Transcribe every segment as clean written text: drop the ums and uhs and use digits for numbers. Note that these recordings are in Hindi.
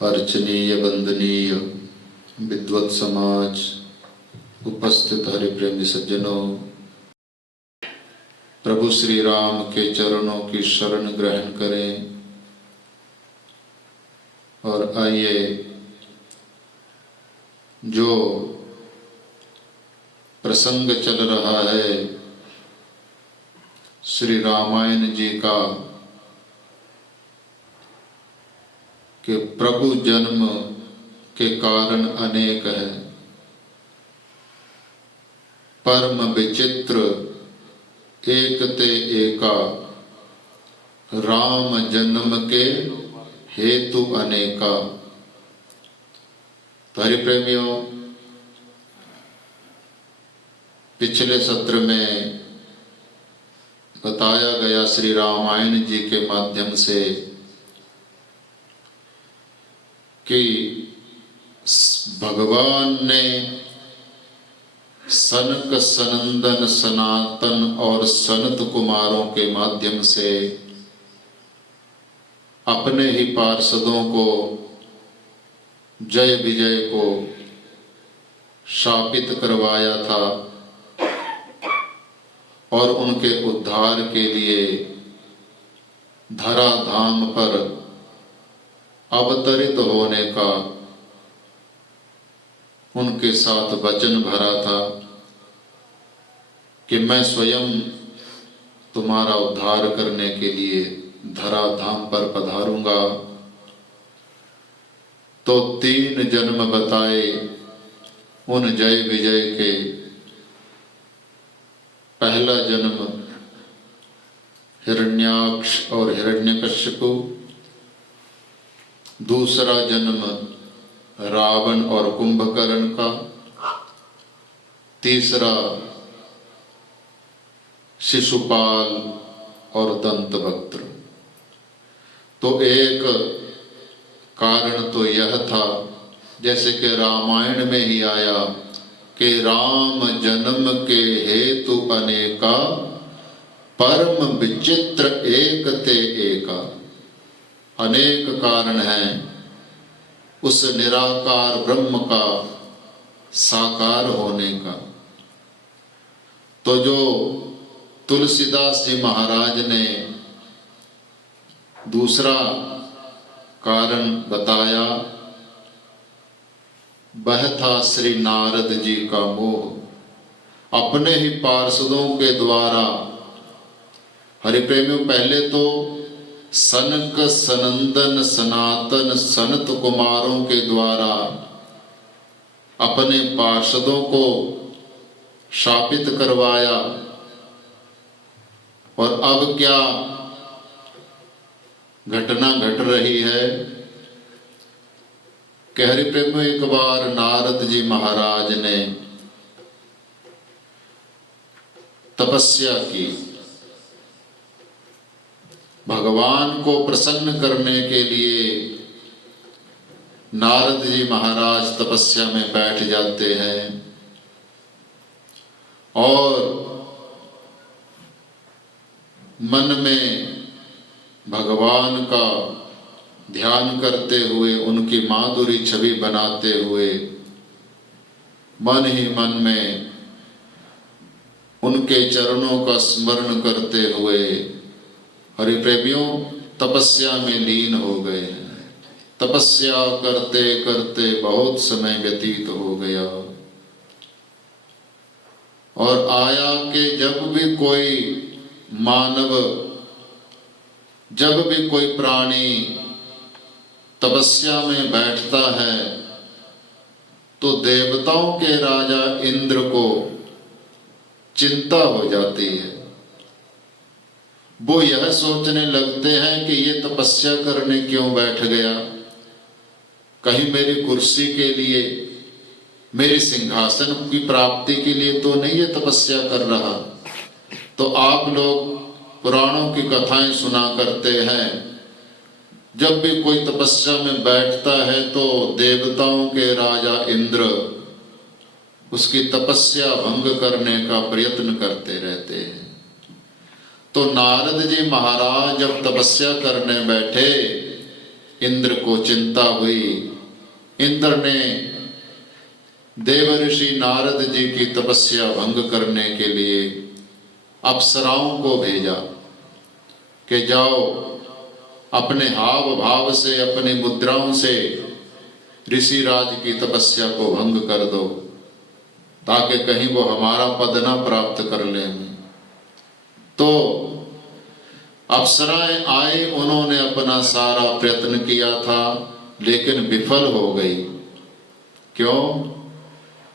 अर्चनीय वंदनीय विद्वत समाज, उपस्थित हरिप्रेमी सज्जनों, प्रभु श्री राम के चरणों की शरण ग्रहण करें और आइए जो प्रसंग चल रहा है श्री रामायण जी का कि प्रभु जन्म के कारण अनेक है, परम विचित्र एक ते एका, राम जन्म के हेतु अनेका। तो हरि प्रेमियों, पिछले सत्र में बताया गया श्री रामायण जी के माध्यम से कि भगवान ने सनक सनंदन सनातन और सनत कुमारों के माध्यम से अपने ही पार्षदों को जय विजय को शापित करवाया था और उनके उद्धार के लिए धराधाम पर अवतरित होने का उनके साथ वचन भरा था कि मैं स्वयं तुम्हारा उद्धार करने के लिए धराधाम पर पधारूंगा। तो 3 जन्म बताए उन जय विजय के। पहला जन्म हिरण्याक्ष और हिरण्यकश्यपु, दूसरा जन्म रावण और कुंभकर्ण का, तीसरा शिशुपाल और दंतवक्त्र। तो एक कारण तो यह था, जैसे कि रामायण में ही आया कि राम जन्म के हेतु अनेका, परम विचित्र एक ते एका। अनेक कारण हैं उस निराकार ब्रह्म का साकार होने का। तो जो तुलसीदास जी महाराज ने दूसरा कारण बताया, वह था श्री नारद जी का मोह। अपने ही पार्षदों के द्वारा, हरिप्रेमियों, पहले तो सनक सनंदन सनातन सनत कुमारों के द्वारा अपने पार्षदों को शापित करवाया, और अब क्या घटना घट रही है कि हरिप्रेमियों, एक बार नारद जी महाराज ने तपस्या की। भगवान को प्रसन्न करने के लिए नारद जी महाराज तपस्या में बैठ जाते हैं और मन में भगवान का ध्यान करते हुए, उनकी माधुरी छवि बनाते हुए, मन ही मन में उनके चरणों का स्मरण करते हुए हरिप्रेमियों तपस्या में लीन हो गए हैं। तपस्या करते करते बहुत समय व्यतीत हो गया और आया कि जब भी कोई मानव, जब भी कोई प्राणी तपस्या में बैठता है तो देवताओं के राजा इंद्र को चिंता हो जाती है। वो यह सोचने लगते हैं कि ये तपस्या करने क्यों बैठ गया, कहीं मेरी कुर्सी के लिए, मेरे सिंहासन की प्राप्ति के लिए तो नहीं ये तपस्या कर रहा। तो आप लोग पुराणों की कथाएं सुना करते हैं, जब भी कोई तपस्या में बैठता है तो देवताओं के राजा इंद्र उसकी तपस्या भंग करने का प्रयत्न करते रहते हैं। तो नारद जी महाराज जब तपस्या करने बैठे इंद्र को चिंता हुई। इंद्र ने देवर्षि नारद जी की तपस्या भंग करने के लिए अप्सराओं को भेजा कि जाओ अपने हाव भाव से, अपनी मुद्राओं से ऋषिराज की तपस्या को भंग कर दो, ताकि कहीं वो हमारा पद ना प्राप्त कर ले। तो अप्सराएं आई, उन्होंने अपना सारा प्रयत्न किया था, लेकिन विफल हो गई। क्यों?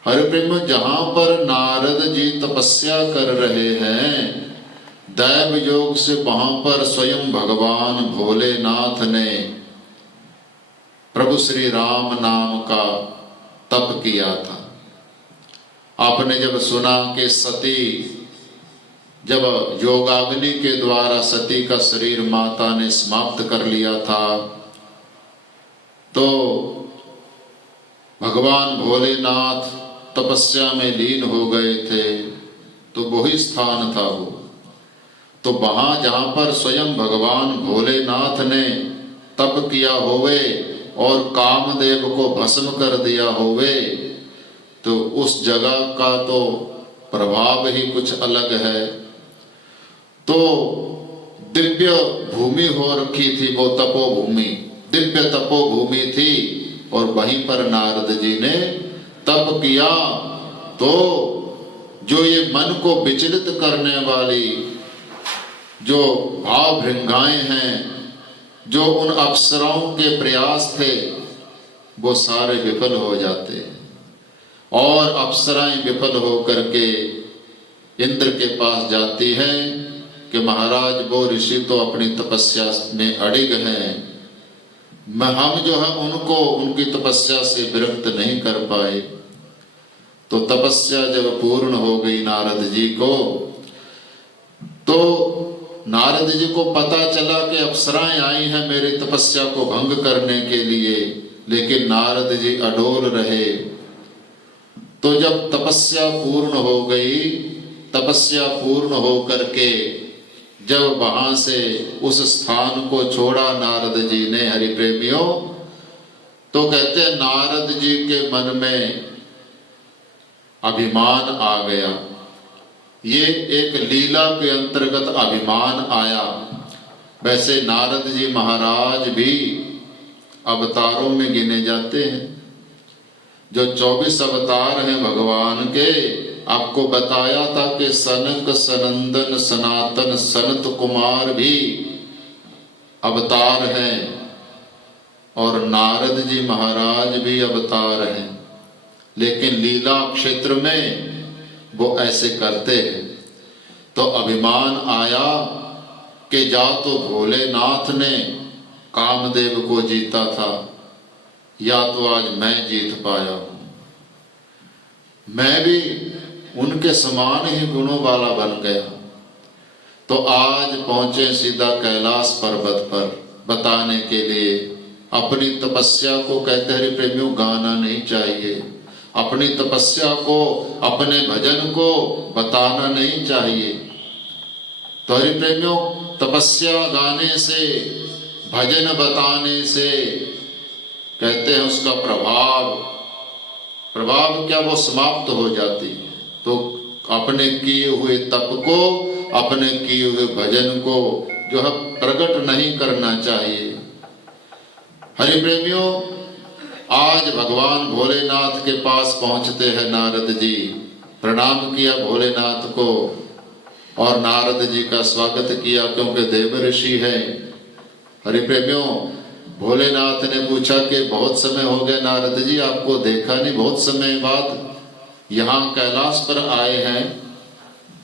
हरिप्रेम, जहां पर नारद जी तपस्या कर रहे हैं दैव योग से, वहां पर स्वयं भगवान भोलेनाथ ने प्रभु श्री राम नाम का तप किया था। आपने जब सुना कि सती, जब योगाग्नि के द्वारा सती का शरीर माता ने समाप्त कर लिया था, तो भगवान भोलेनाथ तपस्या में लीन हो गए थे। तो वही स्थान था वो। तो वहां जहां पर स्वयं भगवान भोलेनाथ ने तप किया होवे और कामदेव को भस्म कर दिया होवे, तो उस जगह का तो प्रभाव ही कुछ अलग है। तो दिव्य भूमि हो रखी थी, वो तपोभूमि, दिव्य तपोभूमि थी, और वहीं पर नारद जी ने तप किया। तो जो ये मन को विचलित करने वाली जो भाव भृंगाएं हैं, जो उन अप्सराओं के प्रयास थे, वो सारे विफल हो जाते हैं। और अप्सराएं विफल हो करके इंद्र के पास जाती हैं कि महाराज, वो ऋषि तो अपनी तपस्या में अड़िग हैं, हम जो है उनको उनकी तपस्या से विरक्त नहीं कर पाए। तो तपस्या जब पूर्ण हो गई नारद जी को, तो नारद जी को पता चला कि अप्सराएं आई हैं मेरी तपस्या को भंग करने के लिए, लेकिन नारद जी अडोल रहे। तो जब तपस्या पूर्ण हो गई, तपस्या पूर्ण हो करके जब वहां से उस स्थान को छोड़ा नारद जी ने, हरि प्रेमियों, तो कहते हैं नारद जी के मन में अभिमान आ गया। ये एक लीला के अंतर्गत अभिमान आया। वैसे नारद जी महाराज भी अवतारों में गिने जाते हैं। जो 24 अवतार हैं भगवान के, आपको बताया था कि सनक, सनंदन, सनातन, सनत कुमार भी अवतार हैं, और नारद जी महाराज भी अवतार हैं। लेकिन लीला क्षेत्र में वो ऐसे करते हैं। तो अभिमान आया कि जा तो भोलेनाथ ने कामदेव को जीता था, या तो आज मैं जीत पाया हूं, मैं भी उनके समान ही गुणों वाला बन गया। तो आज पहुंचे सीधा कैलाश पर्वत पर बताने के लिए। अपनी तपस्या को, कहते हरि प्रेमियों, गाना नहीं चाहिए। अपनी तपस्या को, अपने भजन को बताना नहीं चाहिए। तो हरि प्रेमियों, तपस्या गाने से, भजन बताने से, कहते हैं उसका प्रभाव क्या, वो समाप्त हो जाती है। तो अपने किए हुए तप को, अपने किए हुए भजन को जो है प्रकट नहीं करना चाहिए। हरि प्रेमियों, आज भगवान भोलेनाथ के पास पहुंचते हैं नारद जी। प्रणाम किया भोलेनाथ को और नारद जी का स्वागत किया, क्योंकि देव ऋषि है। हरि प्रेमियों, भोलेनाथ ने पूछा कि बहुत समय हो गया नारद जी, आपको देखा नहीं, बहुत समय बाद यहाँ कैलाश पर आए हैं,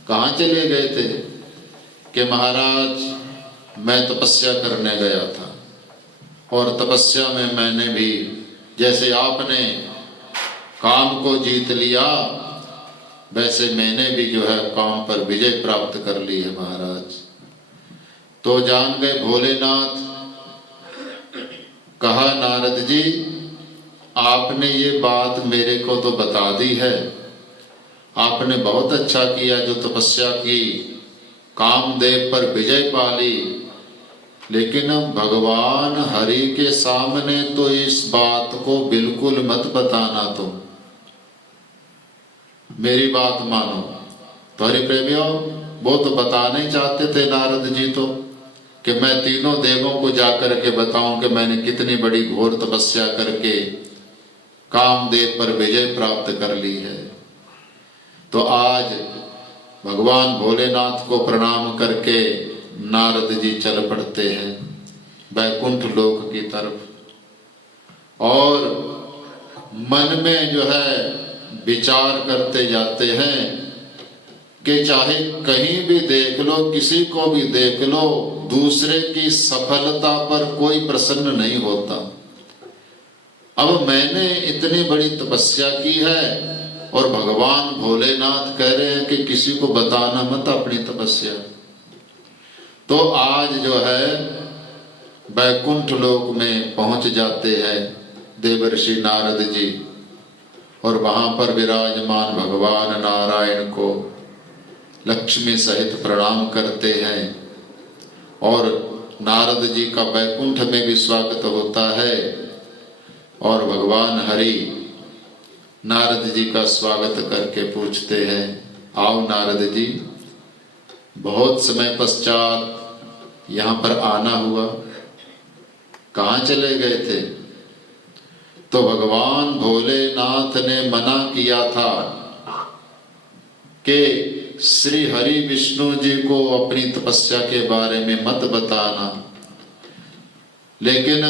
कहाँ चले गए थे? कि महाराज मैं तपस्या करने गया था, और तपस्या में मैंने भी, जैसे आपने काम को जीत लिया, वैसे मैंने भी जो है काम पर विजय प्राप्त कर ली है महाराज। तो जान गए भोलेनाथ। कहा नारद जी, आपने ये बात मेरे को तो बता दी है, आपने बहुत अच्छा किया जो तपस्या की, कामदेव पर विजय पा ली, लेकिन भगवान हरि के सामने तो इस बात को बिल्कुल मत बताना तुम, मेरी बात मानो। तो हरि प्रेमियों, वो तो बताना ही चाहते थे नारद जी तो, कि मैं तीनों देवों को जाकर के बताऊं कि मैंने कितनी बड़ी घोर तपस्या करके कामदेव पर विजय प्राप्त कर ली है। तो आज भगवान भोलेनाथ को प्रणाम करके नारद जी चल पड़ते हैं वैकुंठ लोक की तरफ, और मन में जो है विचार करते जाते हैं कि चाहे कहीं भी देख लो, किसी को भी देख लो, दूसरे की सफलता पर कोई प्रसन्न नहीं होता। अब मैंने इतनी बड़ी तपस्या की है और भगवान भोलेनाथ कह रहे हैं कि किसी को बताना मत अपनी तपस्या। तो आज जो है वैकुंठ लोक में पहुंच जाते हैं देवर्षि नारद जी, और वहां पर विराजमान भगवान नारायण को लक्ष्मी सहित प्रणाम करते हैं, और नारद जी का वैकुंठ में भी स्वागत होता है, और भगवान हरि नारद जी का स्वागत करके पूछते हैं, आओ नारद जी, बहुत समय पश्चात यहाँ पर आना हुआ, कहाँ चले गए थे? तो भगवान भोलेनाथ ने मना किया था कि श्री हरि विष्णु जी को अपनी तपस्या के बारे में मत बताना। लेकिन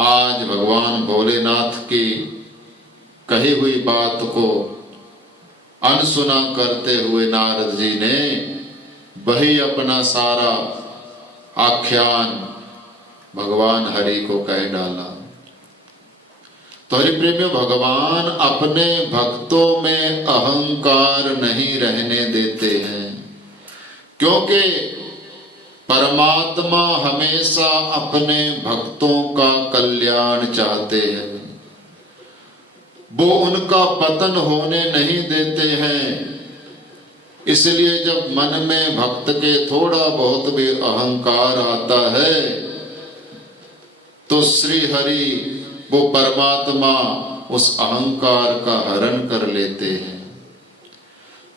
आज भगवान भोलेनाथ की कही हुई बात को अनसुना करते हुए नारद जी ने वही अपना सारा आख्यान भगवान हरि को कह डाला। तो हरि प्रेमियों, भगवान अपने भक्तों में अहंकार नहीं रहने देते हैं, क्योंकि परमात्मा हमेशा अपने भक्तों का कल्याण चाहते हैं। वो उनका पतन होने नहीं देते हैं। इसलिए जब मन में भक्त के थोड़ा बहुत भी अहंकार आता है तो श्री हरि, वो परमात्मा, उस अहंकार का हरण कर लेते हैं।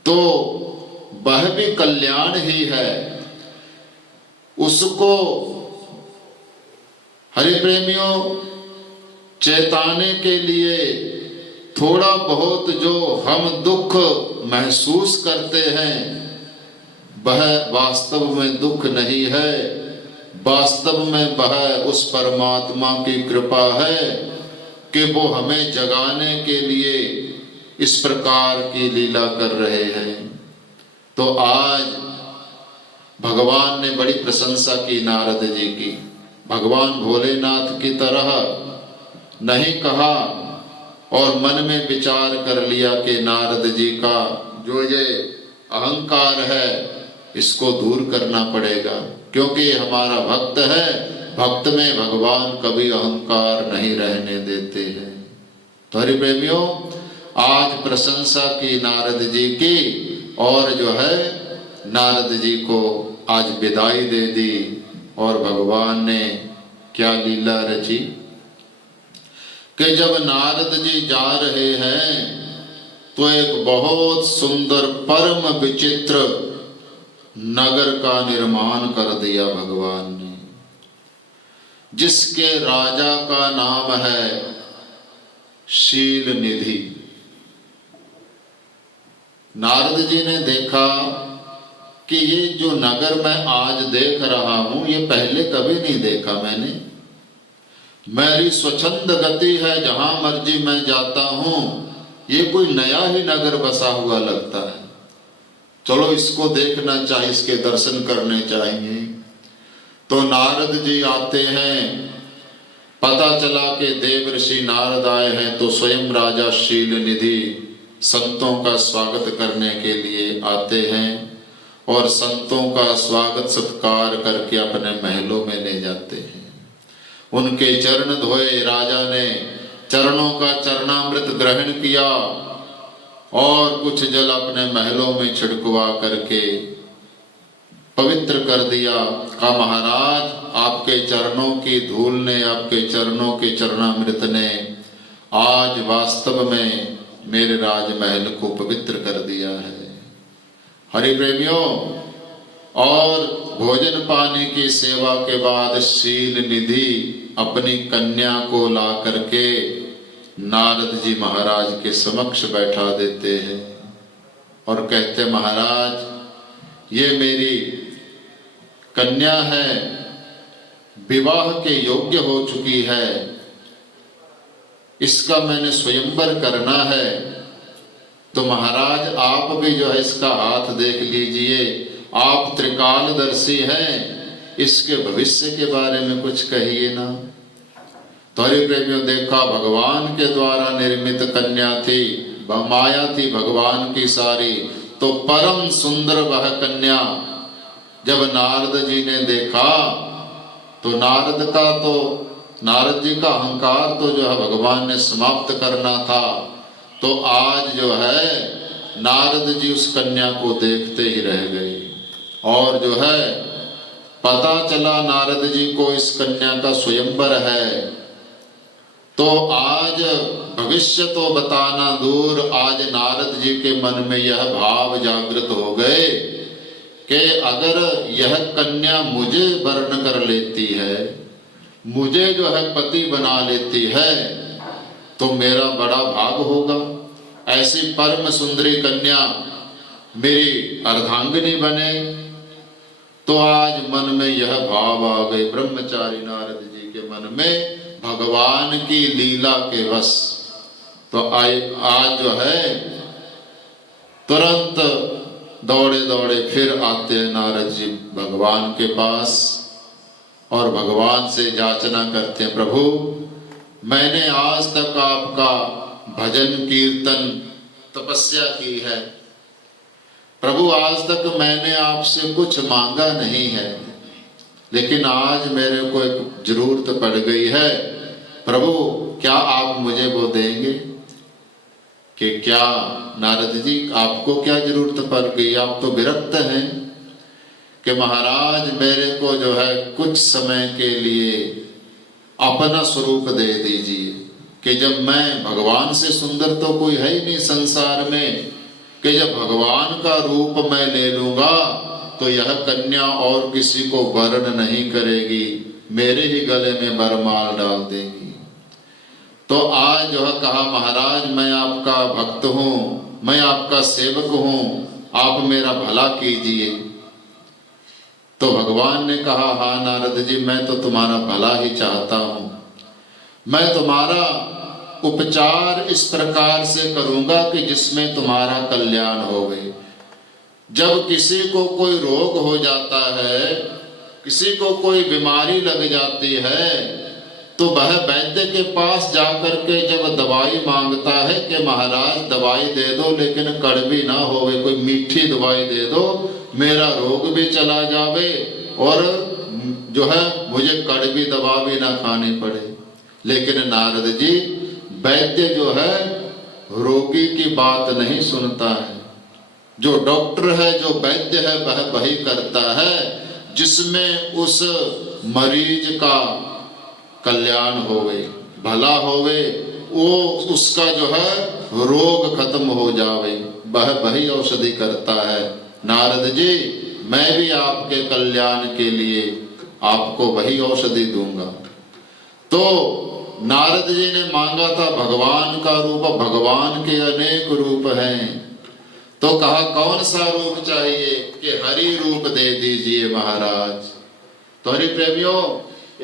तो वह भी कल्याण ही है। उसको हरि प्रेमियों चेताने के लिए थोड़ा बहुत जो हम दुख महसूस करते हैं वह वास्तव में दुख नहीं है, वास्तव में वह उस परमात्मा की कृपा है कि वो हमें जगाने के लिए इस प्रकार की लीला कर रहे हैं। तो आज भगवान ने बड़ी प्रशंसा की नारद जी की। भगवान भोलेनाथ की तरह नहीं कहा और मन में विचार कर लिया कि नारद जी का जो ये अहंकार है इसको दूर करना पड़ेगा, क्योंकि हमारा भक्त है, भक्त में भगवान कभी अहंकार नहीं रहने देते हैं। तो हरि प्रेमियों, आज प्रशंसा की नारद जी की, और जो है नारद जी को आज विदाई दे दी। और भगवान ने क्या लीला रची कि जब नारद जी जा रहे हैं तो एक बहुत सुंदर परम विचित्र नगर का निर्माण कर दिया भगवान ने, जिसके राजा का नाम है शील निधि। नारद जी ने देखा कि ये जो नगर मैं आज देख रहा हूं ये पहले कभी नहीं देखा मैंने। मेरी स्वच्छंद गति है, जहां मर्जी मैं जाता हूं, ये कोई नया ही नगर बसा हुआ लगता है। चलो इसको देखना चाहिए, इसके दर्शन करने चाहिए। तो नारद जी आते हैं, पता चला कि देवर्षि नारद आए हैं, तो स्वयं राजा शील निधि संतों का स्वागत करने के लिए आते हैं और संतों का स्वागत सत्कार करके अपने महलों में ले जाते हैं। उनके चरण धोए, राजा ने चरणों का चरणामृत ग्रहण किया और कुछ जल अपने महलों में छिड़कवा करके पवित्र कर दिया। कहा महाराज आपके चरणों की धूल ने, आपके चरणों के चरणामृत ने आज वास्तव में मेरे राजमहल को पवित्र कर दिया है। हरि प्रेमियों, और भोजन पानी की सेवा के बाद शील निधि अपनी कन्या को ला करके नारद जी महाराज के समक्ष बैठा देते हैं और कहते महाराज ये मेरी कन्या है, विवाह के योग्य हो चुकी है, इसका मैंने स्वयंवर करना है, तो महाराज आप भी जो है इसका हाथ देख लीजिए, आप त्रिकालदर्शी हैं, इसके भविष्य के बारे में कुछ कहिए ना। तो हरि प्रेमियों देखा भगवान के द्वारा निर्मित कन्या थी, माया थी भगवान की सारी, तो परम सुंदर वह कन्या जब नारद जी ने देखा तो नारद जी का अहंकार तो जो है भगवान ने समाप्त करना था। तो आज जो है नारद जी उस कन्या को देखते ही रह गए और जो है पता चला नारद जी को इस कन्या का स्वयंवर है। तो आज भविष्य तो बताना दूर, आज नारद जी के मन में यह भाव जागृत हो गए कि अगर यह कन्या मुझे वर्ण कर लेती है, मुझे जो है पति बना लेती है, तो मेरा बड़ा भाग होगा। ऐसी परम सुंदरी कन्या मेरी अर्धांगिनी बने। तो आज मन में यह भाव आ गए ब्रह्मचारी नारद जी के मन में, भगवान की लीला के वश। तो आज जो है तुरंत दौड़े दौड़े फिर आते हैं नारद जी भगवान के पास और भगवान से याचना करते हैं, प्रभु मैंने आज तक आपका भजन कीर्तन तपस्या की है, प्रभु आज तक मैंने आपसे कुछ मांगा नहीं है, लेकिन आज मेरे को एक जरूरत पड़ गई है, प्रभु क्या आप मुझे वो देंगे? कि क्या नारद जी आपको क्या जरूरत पड़ गई? आप तो विरक्त हैं कि महाराज मेरे को जो है कुछ समय के लिए अपना स्वरूप दे दीजिए, कि जब मैं भगवान से सुंदर तो कोई है ही नहीं संसार में, कि जब भगवान का रूप मैं ले लूंगा तो यह कन्या और किसी को वर्ण नहीं करेगी, मेरे ही गले में वरमाल डाल देगी। तो आज जो है कहा महाराज मैं आपका भक्त हूँ, मैं आपका सेवक हूँ, आप मेरा भला कीजिए। तो भगवान ने कहा हाँ नारद जी मैं तो तुम्हारा भला ही चाहता हूँ, मैं तुम्हारा उपचार इस प्रकार से करूंगा कि जिसमें तुम्हारा कल्याण होवे। जब किसी को कोई रोग हो जाता है, किसी को कोई बीमारी लग जाती है, तो वह वैद्य के पास जाकर के जब दवाई मांगता है कि महाराज दवाई दे दो लेकिन कड़वी ना होवे, कोई मीठी दवाई दे दो, मेरा रोग भी चला जावे और जो है मुझे कड़वी दवा भी ना खानी पड़े। लेकिन नारद जी वैद्य जो है रोगी की बात नहीं सुनता है, जो डॉक्टर है जो वैद्य है वह वही करता है जिसमें उस मरीज का कल्याण होवे, भला होवे, वो उसका जो है रोग खत्म हो जावे, वह वही औषधि करता है। नारद जी मैं भी आपके कल्याण के लिए आपको वही औषधि दूंगा। तो नारद जी ने मांगा था भगवान का रूप, भगवान के अनेक रूप हैं, तो कहा कौन सा रूप चाहिए? कि हरि रूप दे दीजिए महाराज। तो हरि प्रेमियों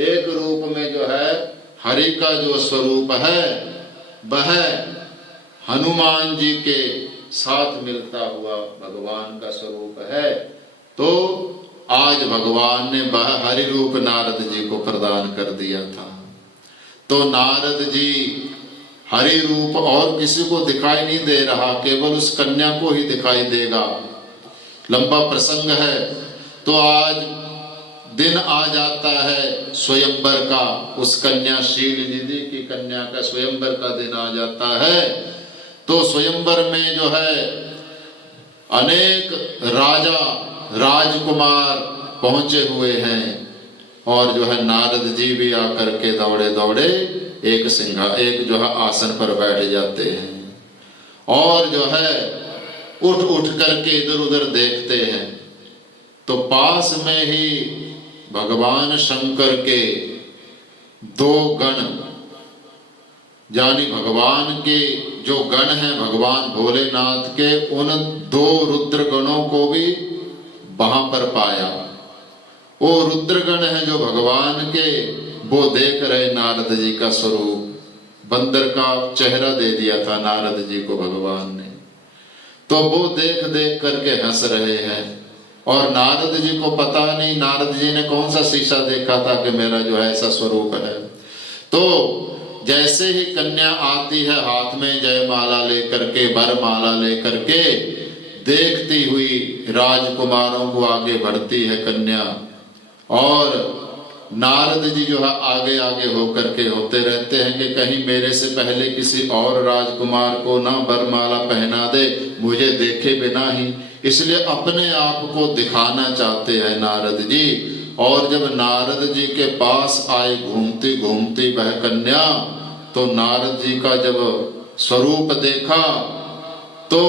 एक रूप में जो है हरि का जो स्वरूप है वह हनुमान जी के साथ मिलता हुआ भगवान का स्वरूप है। तो आज भगवान ने वह हरि रूप नारद जी को प्रदान कर दिया था। तो नारद जी हरि रूप और किसी को दिखाई नहीं दे रहा, केवल उस कन्या को ही दिखाई देगा। लंबा प्रसंग है। तो आज दिन आ जाता है स्वयंवर का, उस कन्या शील निधि की कन्या का स्वयंवर का दिन आ जाता है। तो स्वयंवर में जो है अनेक राजा राजकुमार पहुंचे हुए हैं और जो है नारद जी भी आकर के दौड़े दौड़े एक जो है आसन पर बैठ जाते हैं और जो है उठ उठ करके इधर उधर देखते हैं तो पास में ही भगवान शंकर के दो गण यानी भगवान के जो गण हैं भगवान भोलेनाथ के उन दो रुद्र गणों को भी वहां पर पाया। वो रुद्रगण है जो भगवान के, वो देख रहे नारद जी का स्वरूप, बंदर का चेहरा दे दिया था नारद जी को भगवान ने, तो वो देख देख करके हंस रहे हैं और नारद जी को पता नहीं नारद जी ने कौन सा शीशा देखा था कि मेरा जो है ऐसा स्वरूप है। तो जैसे ही कन्या आती है हाथ में जयमाला लेकर के, वरमाला लेकर के, देखती हुई राजकुमारों को आगे बढ़ती है कन्या और नारद जी जो है आगे आगे होकर के होते रहते हैं कि कहीं मेरे से पहले किसी और राजकुमार को ना वरमाला पहना दे, मुझे देखे बिना ही, इसलिए अपने आप को दिखाना चाहते हैं नारद जी। और जब नारद जी के पास आए घूमती घूमती वह कन्या, तो नारद जी का जब स्वरूप देखा तो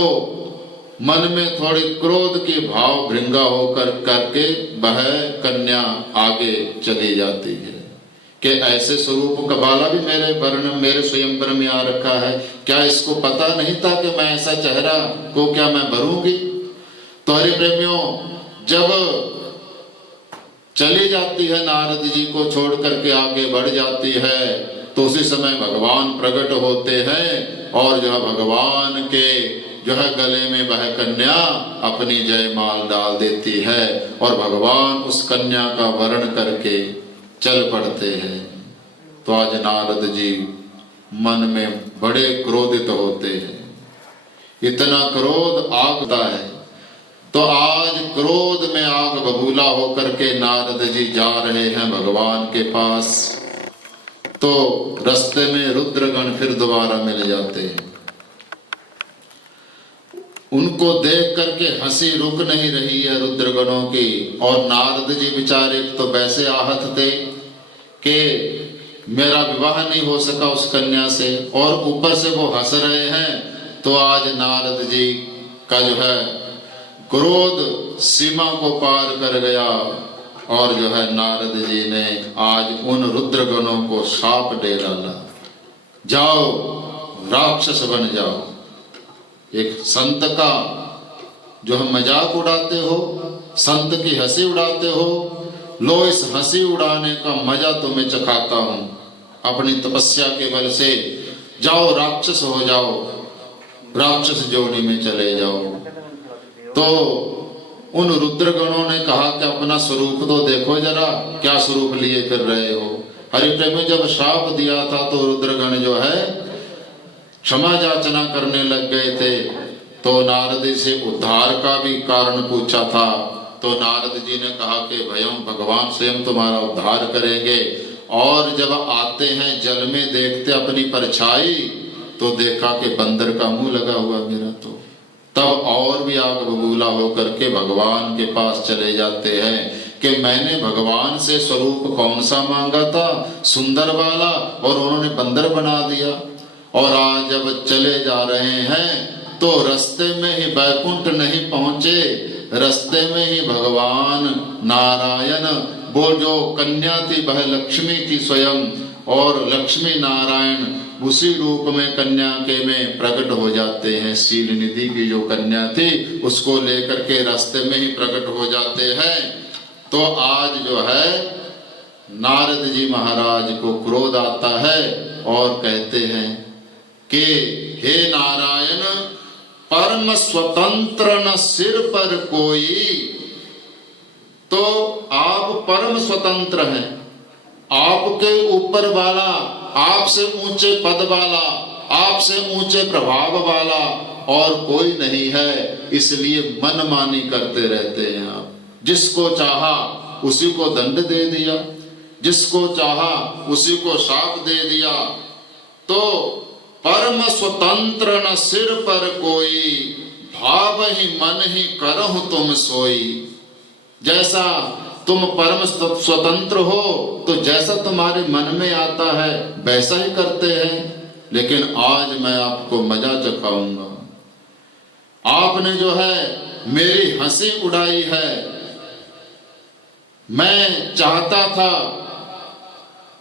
मन में थोड़ी क्रोध के भाव भृंगा होकर करके वह कन्या आगे चली जाती है कि ऐसे स्वरूप का बाला भी मेरे स्वयंवर में आ रखा है, क्या इसको पता नहीं था कि मैं ऐसा चेहरा को क्या मैं भरूंगी। तो हरि प्रेमियों, जब चली जाती है नारद जी को छोड़ करके आगे बढ़ जाती है तो उसी समय भगवान प्रकट होते हैं और जो है भगवान के जो है गले में वह कन्या अपनी जयमाल डाल देती है और भगवान उस कन्या का वर्ण करके चल पड़ते हैं। तो आज नारद जी मन में बड़े क्रोधित होते हैं, इतना क्रोध आता है। तो आज क्रोध में आग बबूला होकर के नारद जी जा रहे हैं भगवान के पास, तो रास्ते में रुद्रगण फिर दोबारा मिल जाते हैं। उनको देख करके हंसी रुक नहीं रही है रुद्रगणों की, और नारद जी बेचारे तो वैसे आहत थे कि मेरा विवाह नहीं हो सका उस कन्या से, और ऊपर से वो हंस रहे हैं। तो आज नारद जी का जो है क्रोध सीमा को पार कर गया और जो है नारद जी ने आज उन रुद्रगणों को शाप दे डाला, जाओ राक्षस बन जाओ। एक संत का जो हम मजाक उड़ाते हो, संत की हंसी उड़ाते हो, लो इस हंसी उड़ाने का मजा तुम्हें चखाता हूं, अपनी तपस्या के बल से जाओ राक्षस हो जाओ, राक्षस जोड़ी में चले जाओ। तो उन रुद्रगणों ने कहा कि अपना स्वरूप तो देखो जरा, क्या स्वरूप लिए फिर रहे हो। हरि प्रेमी, जब शाप दिया था तो रुद्रगण जो है क्षमा याचना करने लग गए थे। तो नारद जी से उद्धार का भी कारण पूछा था, तो नारद जी ने कहा कि भयम भगवान स्वयं तुम्हारा उद्धार करेंगे। और जब आते हैं जल में देखते अपनी परछाई, तो देखा कि बंदर का मुंह लगा हुआ मेरा, तो तब और भी आग बबूला होकर के भगवान के पास चले जाते हैं कि मैंने भगवान से स्वरूप कौन सा मांगा था, सुंदर वाला, और उन्होंने बंदर बना दिया। और आज जब चले जा रहे हैं तो रास्ते में ही बैकुंठ नहीं पहुंचे, रास्ते में ही भगवान नारायण, वो जो कन्या थी वह लक्ष्मी थी स्वयं, और लक्ष्मी नारायण उसी रूप में कन्या के में प्रकट हो जाते हैं। शील निधि की जो कन्या थी उसको लेकर के रास्ते में ही प्रकट हो जाते हैं। तो आज जो है नारद जी महाराज को क्रोध आता है और कहते हैं कि हे नारायण, परम स्वतंत्र न सिर पर कोई, तो आप परम स्वतंत्र हैं, आपके ऊपर वाला, आपसे ऊंचे पद वाला, आपसे ऊंचे प्रभाव वाला और कोई नहीं है, इसलिए मनमानी करते रहते हैं आप। जिसको चाहा उसी को दंड दे दिया, जिसको चाहा उसी को शाप दे दिया। तो परम स्वतंत्र न सिर पर कोई, भाव ही मन ही करहु तुम सोई। जैसा तुम परम स्वतंत्र हो तो जैसा तुम्हारे मन में आता है वैसा ही करते हैं, लेकिन आज मैं आपको मजा चखाऊंगा। आपने जो है मेरी हंसी उड़ाई है। मैं चाहता था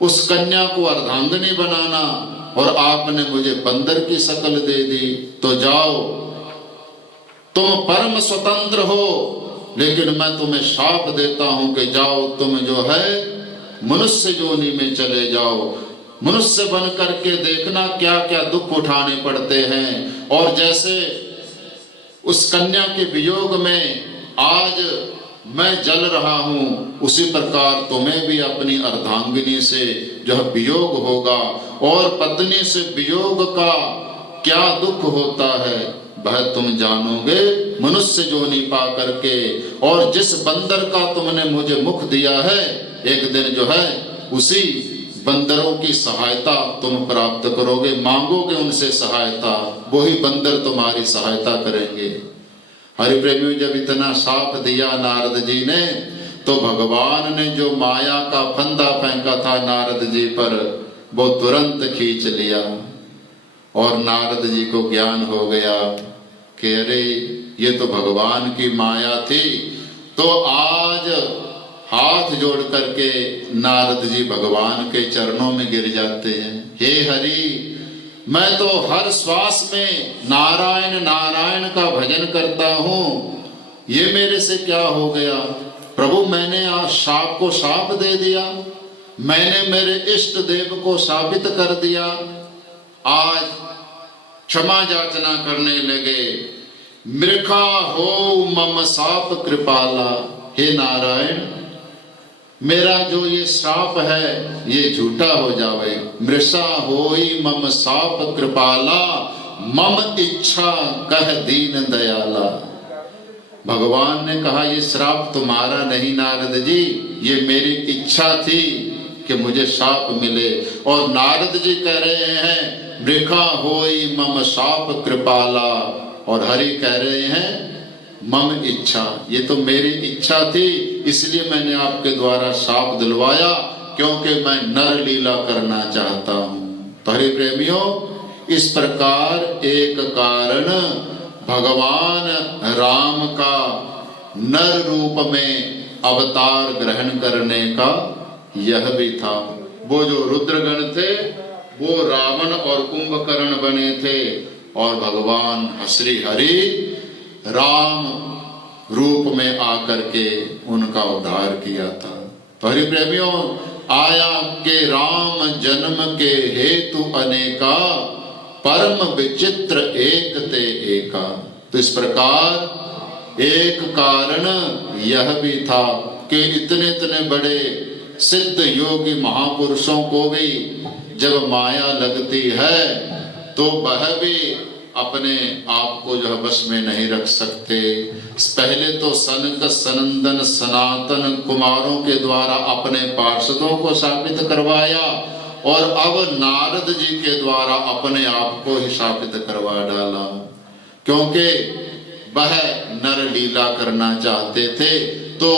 उस कन्या को अर्धांगिनी बनाना और आपने मुझे बंदर की शक्ल दे दी। तो जाओ, तुम परम स्वतंत्र हो, लेकिन मैं तुम्हें शाप देता हूं कि जाओ तुम जो है मनुष्य योनि में चले जाओ। मनुष्य बन करके देखना क्या क्या दुख उठाने पड़ते हैं। और जैसे उस कन्या के वियोग में आज मैं जल रहा हूं, उसी प्रकार तुम्हें भी अपनी अर्धांगिनी से जो है वियोग होगा। और पत्नी से वियोग का क्या दुख होता है वह तुम जानोगे मनुष्य योनि पा करके। और जिस बंदर का तुमने मुझे मुख दिया है, एक दिन जो है उसी बंदरों की सहायता तुम प्राप्त करोगे, मांगोगे उनसे सहायता, वही बंदर तुम्हारी सहायता करेंगे। हरि प्रेमियों, जब इतना साफ दिया नारद जी ने, तो भगवान ने जो माया का फंदा फेंका था नारद जी पर, वो तुरंत खींच लिया। और नारद जी को ज्ञान हो गया कि अरे ये तो भगवान की माया थी। तो आज हाथ जोड़ करके नारद जी भगवान के चरणों में गिर जाते हैं। हे हरि, मैं तो हर श्वास में नारायण नारायण का भजन करता हूँ, ये मेरे से क्या हो गया प्रभु? मैंने आज शाप को शाप दे दिया, मैंने मेरे इष्ट देव को शापित कर दिया। आज क्षमा याचना करने लगे। मृखा हो मम शाप कृपाला, हे नारायण मेरा जो ये शाप है ये झूठा हो जावे। मृषा होई मम शाप कृपाला, मम इच्छा कह दीन दयाला। भगवान ने कहा ये श्राप तुम्हारा नहीं नारद जी, ये मेरी इच्छा थी कि मुझे शाप मिले। और नारद जी कह रहे हैं मृखा होई मम शाप कृपाला, और हरि कह रहे हैं मम इच्छा, ये तो मेरी इच्छा थी, इसलिए मैंने आपके द्वारा शाप दिलवाया, क्योंकि मैं नर लीला करना चाहता हूं। तो हरि प्रेमियों, इस प्रकार एक कारण भगवान राम का नर रूप में अवतार ग्रहण करने का यह भी था। वो जो रुद्रगण थे वो रावण और कुंभकर्ण बने थे, और भगवान श्री हरि राम रूप में आकर के उनका उद्धार किया था। तो हरि प्रेमियों, आया के राम जन्म के हेतु अनेका, परम विचित्र एक ते एका। तो इस प्रकार एक कारण यह भी था कि इतने इतने बड़े सिद्ध योगी महापुरुषों को भी जब माया लगती है तो वह भी अपने आप को जो है बस में नहीं रख सकते। पहले तो सनक सनंदन सनातन कुमारों के द्वारा अपने पार्षदों को शापित करवाया, और अब नारद जी के द्वारा अपने आप को ही शापित करवा डाला, क्योंकि वह नर लीला करना चाहते थे। तो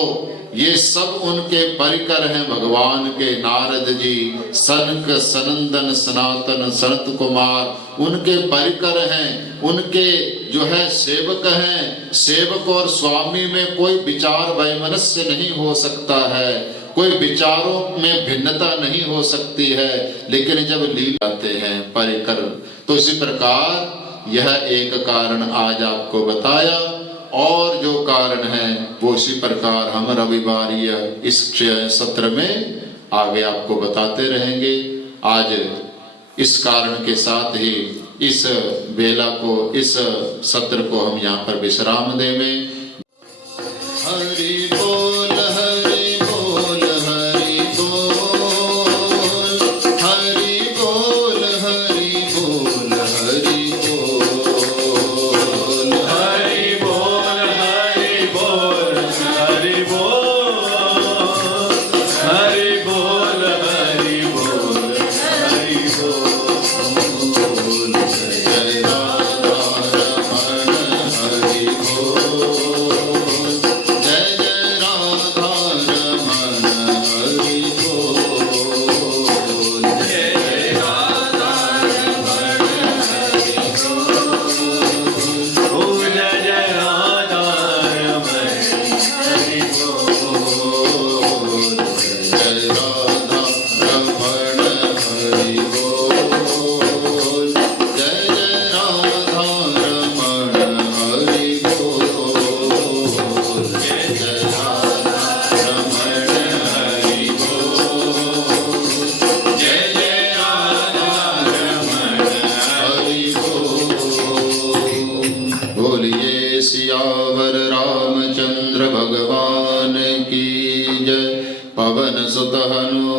ये सब उनके परिकर हैं भगवान के। नारद जी सनक सनंदन सनातन सनत कुमार उनके परिकर हैं, उनके जो है सेवक हैं। सेवक और स्वामी में कोई विचार वैमनस्य नहीं हो सकता है, कोई विचारों में भिन्नता नहीं हो सकती है, लेकिन जब लीला आते हैं परिकर। तो इसी प्रकार यह एक कारण आज आपको बताया, और जो कारण है वो इसी प्रकार हम रविवार इस सत्र में आगे आपको बताते रहेंगे। आज इस कारण के साथ ही इस बेला को, इस सत्र को हम यहाँ पर विश्राम देवें। हरि बोल हरि बोल हरि बोल, हरि बोल हरि बोल हरि बोल, हरि बोल हरि बोल हरि बोल, हरि बोल हरि बोल हरि बोल, जय राधा रमण हरि बोल, जय जय हरि बोल। जय जय राधा रमण हरि बोल। जय जय राधा रमण हरि बोल। जय जय राधा रमण हरि बोल। बोलिए सियावर रामचंद्र भगवान की जय। पवन सुत हनुमान